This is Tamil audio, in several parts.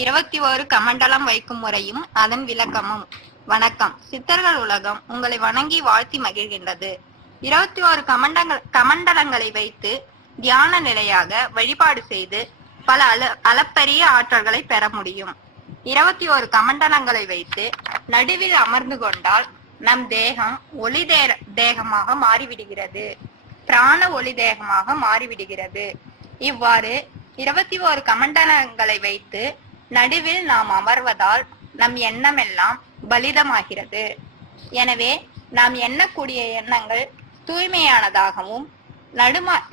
21 கமண்டலம் வைக்கும் முறையும் அதன் விளக்கமும். வணக்கம். சித்தர்கள் உலகம் உங்களை வணங்கி வாழ்த்தி மகிழ்கின்றது. 21 கமண்டலங்களை வைத்து தியான நிலையாக வழிபாடு செய்து பல அளப்பரிய ஆற்றல்களை பெற முடியும். 21 கமண்டலங்களை வைத்து நடுவில் அமர்ந்து கொண்டால் நம் தேகம் ஒளி தேகமாக மாறிவிடுகிறது, பிராண ஒளி தேகமாக மாறிவிடுகிறது. இவ்வாறு 21 கமண்டலங்களை வைத்து நடுவில் நாம் அமர்வதால் நம் எண்ணமெல்லாம் பலிதமாகிறது. எனவே நாம் எண்ணக்கூடிய எண்ணங்கள் தூய்மையானதாகவும்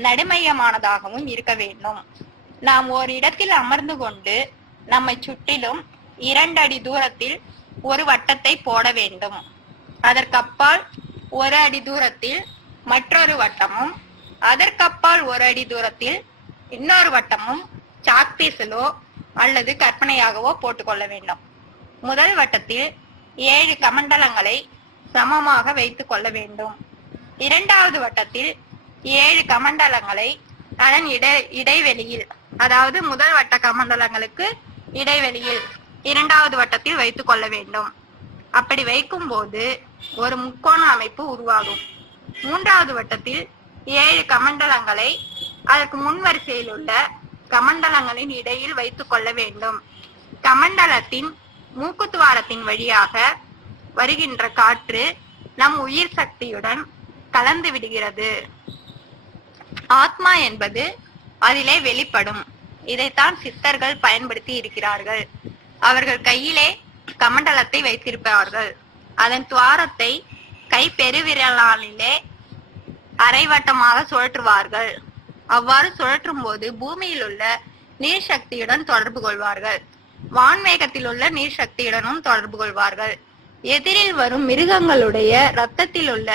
நடுமையமானதாகவும் இருக்க வேண்டும். நாம் ஒரு இடத்தில் அமர்ந்து கொண்டு நம்மை சுற்றிலும் 2 அடி தூரத்தில் ஒரு வட்டத்தை போட வேண்டும். அதற்கப்பால் 1 அடி தூரத்தில் மற்றொரு வட்டமும், அதற்கப்பால் 1 அடி தூரத்தில் இன்னொரு வட்டமும் சாக்பீஸிலோ அல்லது கற்பனையாகவோ போட்டுக்கொள்ள வேண்டும். முதல் வட்டத்தில் 7 கமண்டலங்களை சமமாக வைத்துக் கொள்ள வேண்டும். 2வது வட்டத்தில் 7 கமண்டலங்களை அதன் இடைவெளியில், அதாவது முதல் வட்ட கமண்டலங்களுக்கு இடைவெளியில் 2வது வட்டத்தில் வைத்துக் கொள்ள வேண்டும். அப்படி வைக்கும் போது ஒரு முக்கோண அமைப்பு உருவாகும். 3வது வட்டத்தில் 7 கமண்டலங்களை அதற்கு முன்வரிசையில் உள்ள கமண்டலங்களின் இடையில் வைத்துக் கொள்ள வேண்டும். கமண்டலத்தின் மூக்குத்துவாரத்தின் வழியாக வருகின்ற காற்று நம் உயிர் சக்தியுடன் கலந்து விடுகிறது. ஆத்மா என்பது அதிலே வெளிப்படும். இதைத்தான் சித்தர்கள் பயன்படுத்தி இருக்கிறார்கள். அவர்கள் கையிலே கமண்டலத்தை வைத்திருப்பார்கள். அதன் துவாரத்தை கை பெருவிரலிலே அரைவட்டமாக சுழற்றுவார்கள். அவ்வாறு சுழற்றும் போது பூமியில் உள்ள நீர் சக்தியுடன் தொடர்பு கொள்வார்கள். வான்வேகத்தில் உள்ள நீர் சக்தியுடனும் தொடர்பு கொள்வார்கள். எதிரில் வரும் மிருகங்களுடைய இரத்தத்தில் உள்ள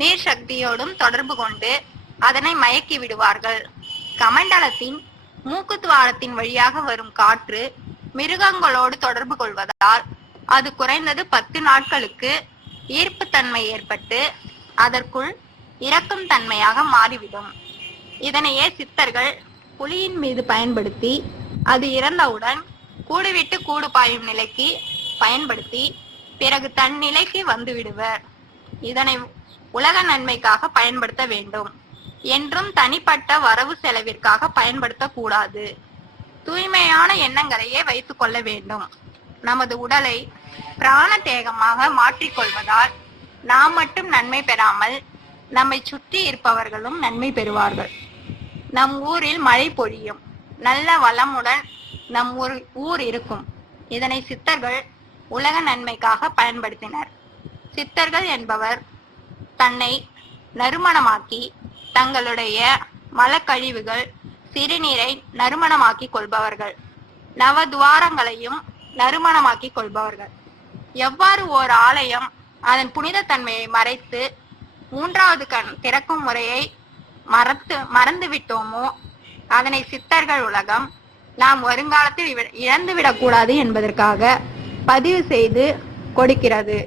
நீர் சக்தியோடும் தொடர்பு கொண்டு அதனை மயக்கி விடுவார்கள். கமண்டலத்தின் மூக்குத்துவாரத்தின் வழியாக வரும் காற்று மிருகங்களோடு தொடர்பு கொள்வதால் அது குறைந்தது 10 நாட்களுக்கு ஈர்ப்பு தன்மை ஏற்பட்டு அதற்குள் இறக்கும் தன்மையாக மாறிவிடும். இதனையே சித்தர்கள் புலியின் மீது பயன்படுத்தி அது இறந்தவுடன் கூடுவிட்டு கூடு பாயும் நிலைக்கு பயன்படுத்தி பிறகு தன் நிலைக்கு வந்து விடுவர். இதனை உலக நன்மைக்காக பயன்படுத்த வேண்டும் என்றும் தனிப்பட்ட வரவு செலவிற்காக பயன்படுத்த கூடாது. தூய்மையான எண்ணங்களையே வைத்துக் கொள்ள வேண்டும். நமது உடலை பிராண தேகமாக மாற்றிக்கொள்வதால் நாம் மட்டும் நன்மை பெறாமல் நம்மை சுற்றி இருப்பவர்களும் நன்மை பெறுவார்கள். நம் ஊரில் மழை பொழியும், நல்ல வளமுடன் நம் ஊர் இருக்கும். இதனை சித்தர்கள் உலக நன்மைக்காக பயன்படுத்தினர். சித்தர்கள் என்பவர் தன்னை நறுமணமாக்கி தங்களுடைய மலக்கழிவுகள் சிறுநீரை நறுமணமாக்கி கொள்பவர்கள். நவதுவாரங்களையும் நறுமணமாக்கி கொள்பவர்கள். எவ்வாறு ஓர் ஆலயம் அதன் புனித தன்மையை மறைத்து 3வது கண் திறக்கும் முறையை மறந்து விட்டோமோ அதனை சித்தர்கள் உலகம் நாம் வருங்காலத்தில் இழந்துவிடக் கூடாது என்பதற்காக பதிவு செய்து கொடுக்கிறது.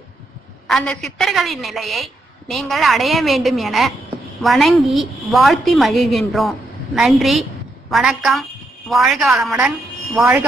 அந்த சித்தர்களின் நிலையை நீங்கள் அடைய வேண்டும் என வணங்கி வாழ்த்தி மகிழ்கின்றோம். நன்றி, வணக்கம். வாழ்க வளமுடன். வாழ்க